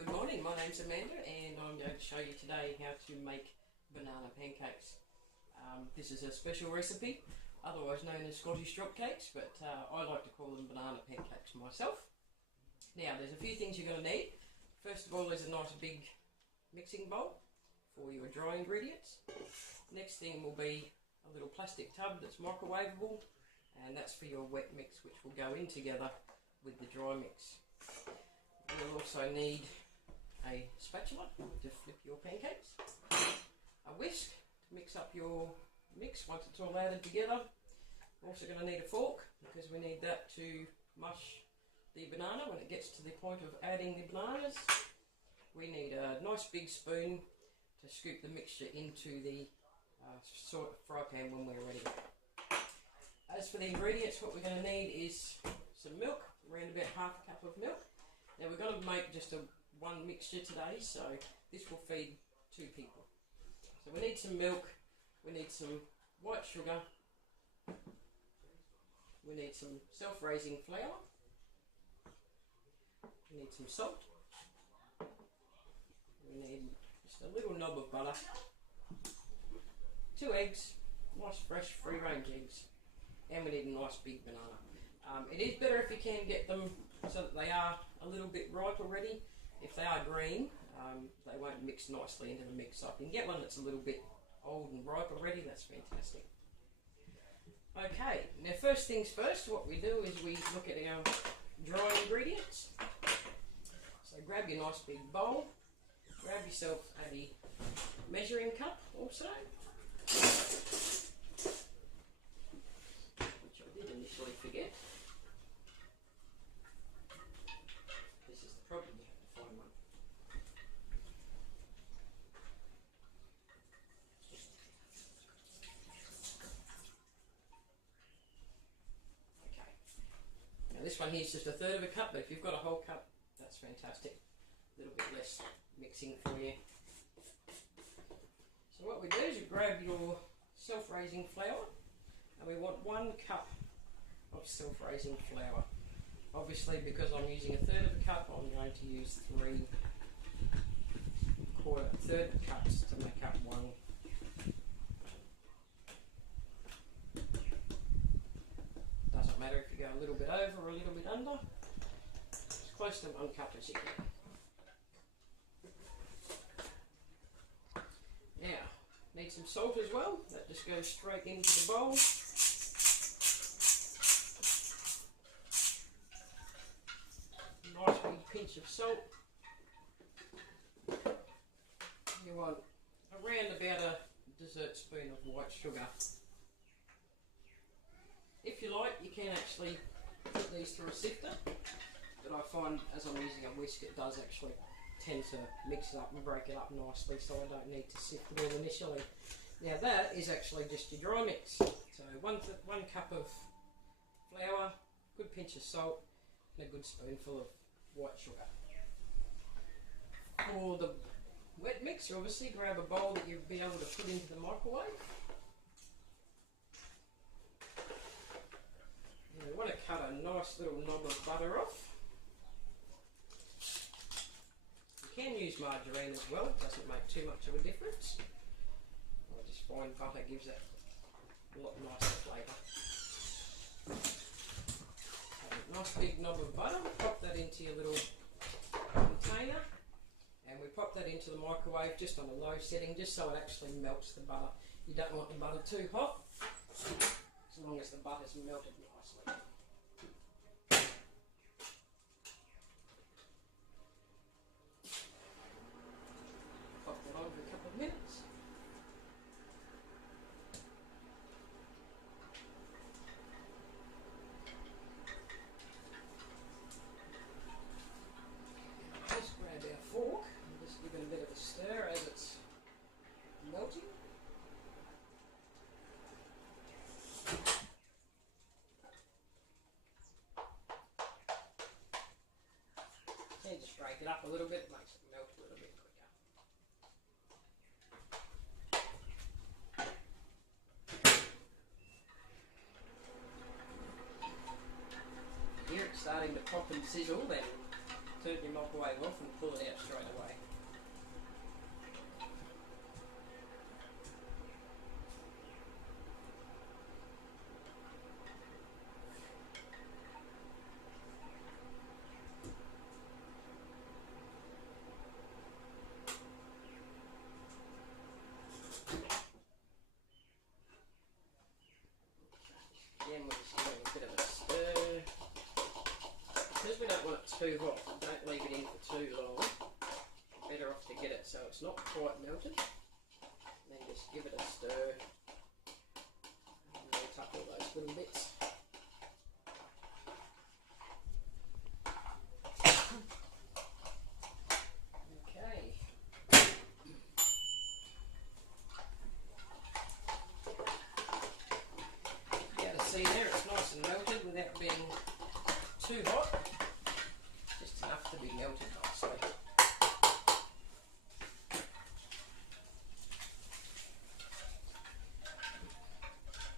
Good morning, my name's Amanda and I'm going to show you today how to make banana pancakes. This is a special recipe, otherwise known as Scottish drop cakes, but I like to call them banana pancakes myself. Now there's a few things you're going to need. First of all, there's a nice big mixing bowl for your dry ingredients. Next thing will be a little plastic tub that's microwavable, and that's for your wet mix, which will go in together with the dry mix. You'll also need a spatula to flip your pancakes, a whisk to mix up your mix once it's all added together. We're also going to need a fork because we need that to mush the banana when it gets to the point of adding the bananas. We need a nice big spoon to scoop the mixture into the sort of fry pan when we're ready. As for the ingredients, what we're going to need is some milk, around about half a cup of milk. Now we're going to make just one mixture today, so this will feed 2 people. So we need some milk, we need some white sugar, we need some self-raising flour, we need some salt, we need just a little knob of butter, 2 eggs, nice fresh free-range eggs, and we need a nice big banana. It is better if you can get them so that they are a little bit ripe already. If they are green, they won't mix nicely into the mix. So if you can get one that's a little bit old and ripe already, that's fantastic. Okay, now first things first, what we do is we look at our dry ingredients. So grab your nice big bowl, grab yourself a measuring cup also, which I did initially forget. This is the problem, you have to find one. Okay. Now this one here is just a third of a cup, but if you've got a whole cup, that's fantastic. A little bit less mixing for you. So what we do is you grab your self-raising flour, and we want 1 cup of self-raising flour. Obviously, because I'm using a third of a cup, I'm going to use 3 third cups to make up 1. Doesn't matter if you go a little bit over or a little bit under, as close to 1 cup as you can. Now, need some salt as well, that just goes straight into the bowl. Nice big pinch of salt. You want around about a dessert spoon of white sugar. If you like, you can actually put these through a sifter, but I find as I'm using a whisk it does actually tend to mix it up and break it up nicely, so I don't need to sift it all initially. Now that is actually just your dry mix. So one cup of flour, good pinch of salt, and a good spoonful of white sugar. For the wet mix, you obviously grab a bowl that you'll be able to put into the microwave. And we want to cut a nice little knob of butter off. You can use margarine as well, it doesn't make too much of a difference. I just find butter gives it a lot nicer flavour. Nice big knob of butter, pop that into your little container, and we pop that into the microwave just on a low setting, just so it actually melts the butter. You don't want the butter too hot, as long as the butter's melted nicely. Pop that on for a couple of minutes. Grab our fork and just give it a bit of a stir as it's melting. And just break it up a little bit, makes it melt a little bit quicker. Here it's starting to pop and sizzle, then turn your microwave off and pull it out straight away. Again, we're just giving a bit of a stir. Because we don't want it too hot, don't leave it in for too long. Better off to get it so it's not quite melted. And then just give it a stir. And melt up all those little bits. Okay. See there, it's nice and melted without being too hot, just enough to be melted nicely.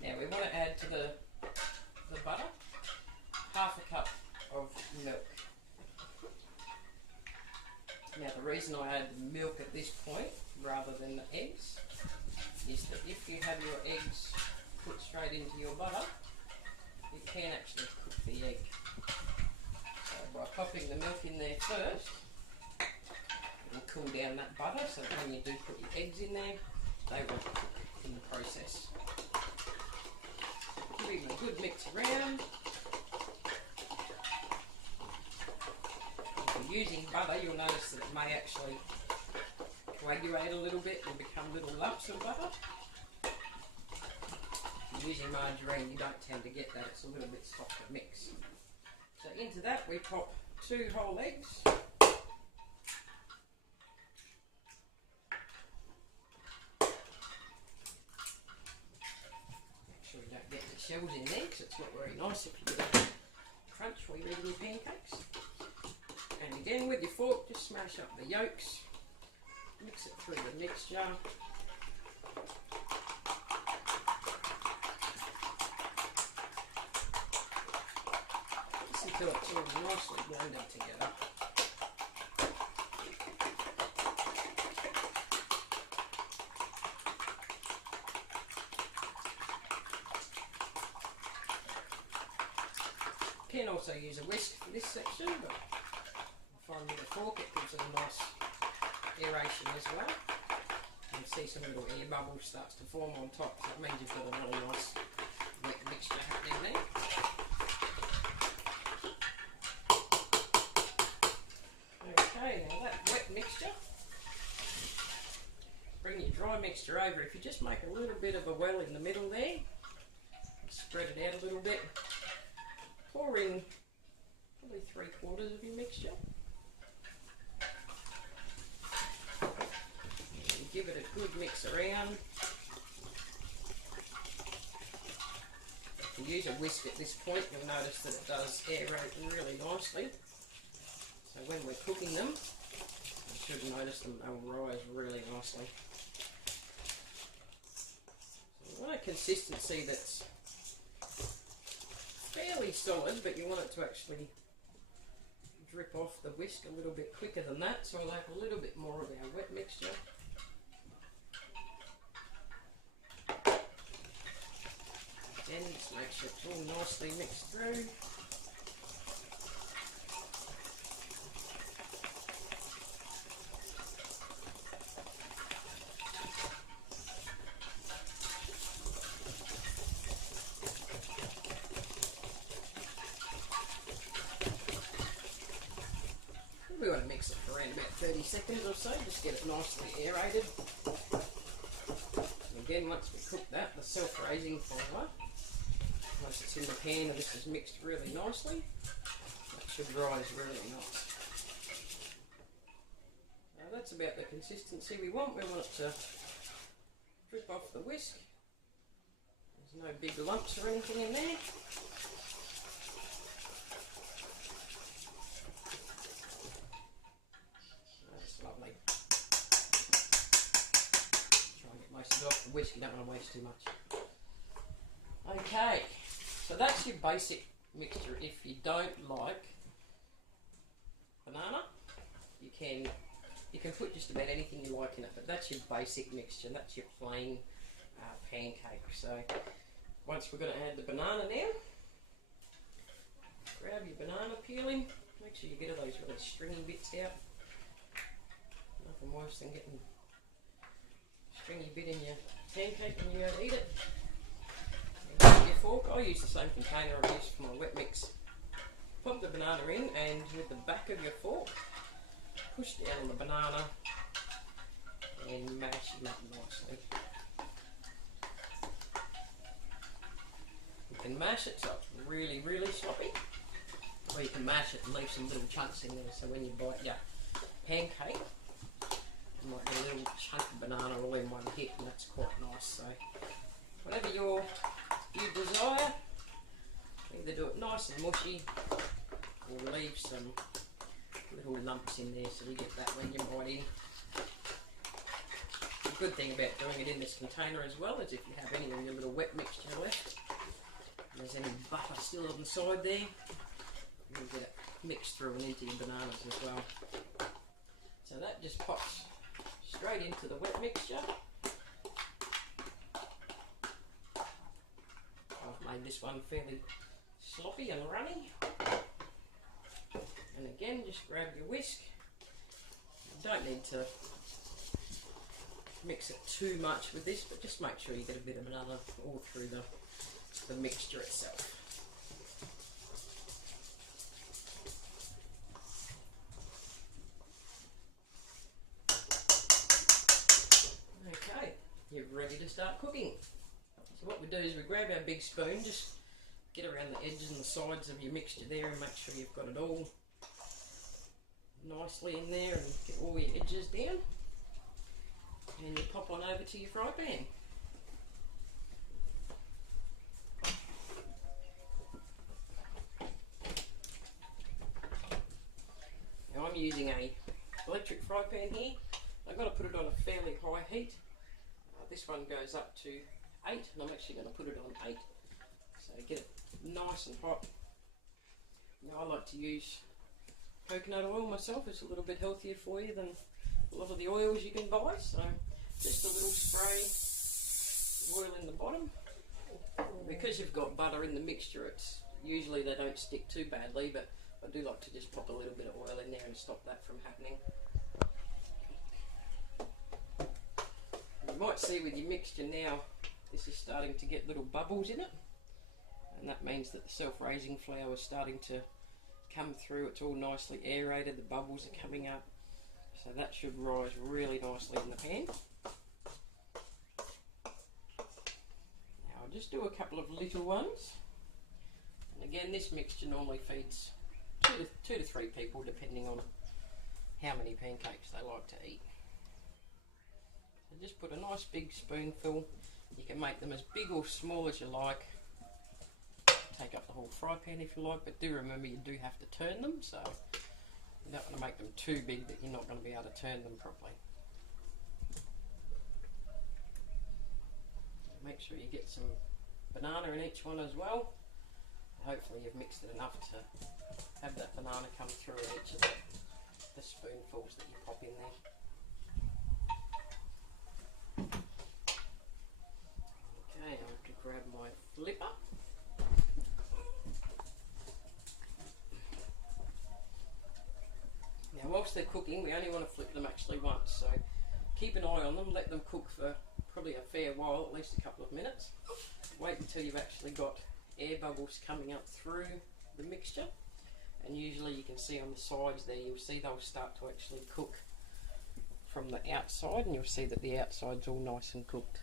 Now we want to add to the butter half a cup of milk. Now the reason I add the milk at this point rather than the eggs is that if you have your eggs put straight into your butter, you can actually cook the egg. So by popping the milk in there first, it will cool down that butter so that when you do put your eggs in there, they won't cook in the process. Give them a good mix around. If you're using butter, you'll notice that it may actually coagulate a little bit and become little lumps of butter. Using margarine, you don't tend to get that, it's a little bit softer mix. So into that we pop 2 whole eggs. Make sure you don't get the shells in there because it's not very nice if you get a crunch while you're eating your pancakes. And again with your fork, just smash up the yolks, mix it through the mixture. Until it's all nicely blended together. You can also use a whisk for this section, but I find with a fork it gives it a nice aeration as well. You can see some little air bubbles starts to form on top, so that means you've got a really nice wet mixture happening there. Okay, now that wet mixture, bring your dry mixture over. If you just make a little bit of a well in the middle there, spread it out a little bit, pour in probably 3/4 of your mixture, and give it a good mix around. If you use a whisk at this point, you'll notice that it does aerate really nicely. So when we're cooking them, you should notice them, they'll rise really nicely. So you want a consistency that's fairly solid, but you want it to actually drip off the whisk a little bit quicker than that, so I'll add a little bit more of our wet mixture. Then just make sure it's all nicely mixed through. We want to mix it for around about 30 seconds or so, just get it nicely aerated. And again, once we cook that, the self-raising fire, once it's in the pan and this is mixed really nicely, that should rise really nice. Now that's about the consistency we want. We want it to drip off the whisk. There's no big lumps or anything in there. Lovely. Try and get most of it off the whisk, you don't want to waste too much. Okay, so that's your basic mixture. If you don't like banana, you can put just about anything you like in it, but that's your basic mixture, that's your plain pancake. So once we're going to add the banana now, grab your banana, peel him, make sure you get all those really stringy bits out. Nothing worse than getting a stringy bit in your pancake when you go to eat it. And with your fork, I use the same container I use for my wet mix. Pop the banana in, and with the back of your fork, push down on the banana and mash it up nicely. You can mash it so it's really, really sloppy, or you can mash it and leave some little chunks in there, so when you bite your pancake, you might get a little chunk of banana all in one hit, and that's quite nice. So whatever you desire, either do it nice and mushy, or leave some little lumps in there so you get that when you bite in. The good thing about doing it in this container as well is if you have any of your little wet mixture left, and there's any butter still on the side there, you'll get it mixed through and into your bananas as well. So that just pops straight into the wet mixture. I've made this one fairly sloppy and runny. And again, just grab your whisk. You don't need to mix it too much with this, but just make sure you get a bit of banana all through the mixture itself. Okay, you're ready to start cooking. So what we do is we grab our big spoon, just get around the edges and the sides of your mixture there and make sure you've got it all nicely in there and get all your edges down, and you pop on over to your fry pan. Now I'm using a electric fry pan here. I've got to put it on a fairly high heat. This one goes up to 8, and I'm actually going to put it on 8, so get it nice and hot. Now I like to use coconut oil myself. It's a little bit healthier for you than a lot of the oils you can buy, so just a little spray oil in the bottom. Because you've got butter in the mixture, it's usually they don't stick too badly, but I do like to just pop a little bit of oil in there and stop that from happening. You might see with your mixture now, this is starting to get little bubbles in it, and that means that the self-raising flour is starting to come through. It's all nicely aerated, the bubbles are coming up, so that should rise really nicely in the pan. Now I'll just do a couple of little ones, and again this mixture normally feeds two to three people depending on how many pancakes they like to eat. So just put a nice big spoonful. You can make them as big or small as you like. Take up the whole fry pan if you like, but do remember you do have to turn them, so you don't want to make them too big that you're not going to be able to turn them properly. Make sure you get some banana in each one as well. Hopefully you've mixed it enough to have that banana come through in each of the spoonfuls that you pop in there. Okay, I have to grab my flipper. Now whilst they're cooking, we only want to flip them actually once, so keep an eye on them, let them cook for probably a fair while, at least a couple of minutes. Wait until you've actually got air bubbles coming up through the mixture, and usually you can see on the sides there, you'll see they'll start to actually cook from the outside, and you'll see that the outside's all nice and cooked.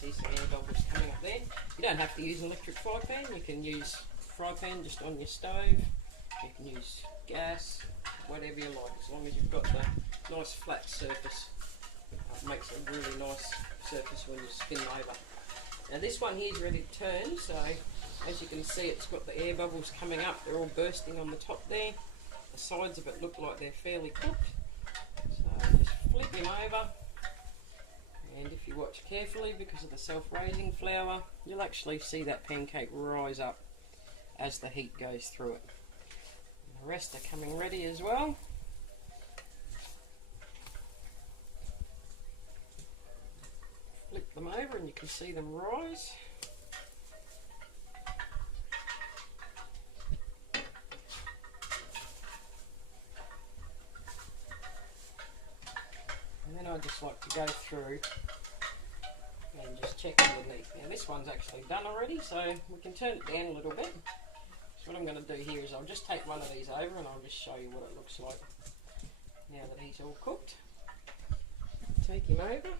See some air bubbles coming up there. You don't have to use an electric fry pan, you can use fry pan just on your stove, you can use gas, whatever you like, as long as you've got the nice flat surface. It makes a really nice surface when you spin over. Now this one here is ready to turn, so as you can see it's got the air bubbles coming up, they're all bursting on the top there. The sides of it look like they're fairly cooked. So just flip him over, and if if you watch carefully, because of the self-raising flour, you'll actually see that pancake rise up as the heat goes through it. And the rest are coming ready as well. Flip them over and you can see them rise. And then I just like to go through and just check underneath. Now this one's actually done already, so we can turn it down a little bit. So what I'm going to do here is I'll just take one of these over and I'll just show you what it looks like now that he's all cooked. Take him over.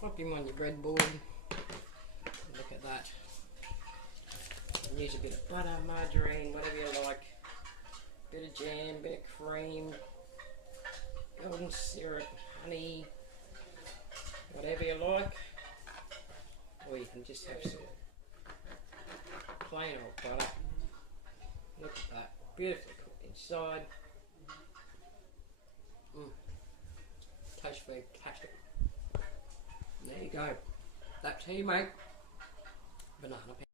Pop him on your breadboard. Look at that. And use a bit of butter, margarine, whatever you like. Bit of jam, bit of cream, golden syrup, honey, whatever you like. Or you can just have some plain old butter. Look at that. Beautifully cooked inside. Tastes fantastic. There you go. That's how you make banana pancakes.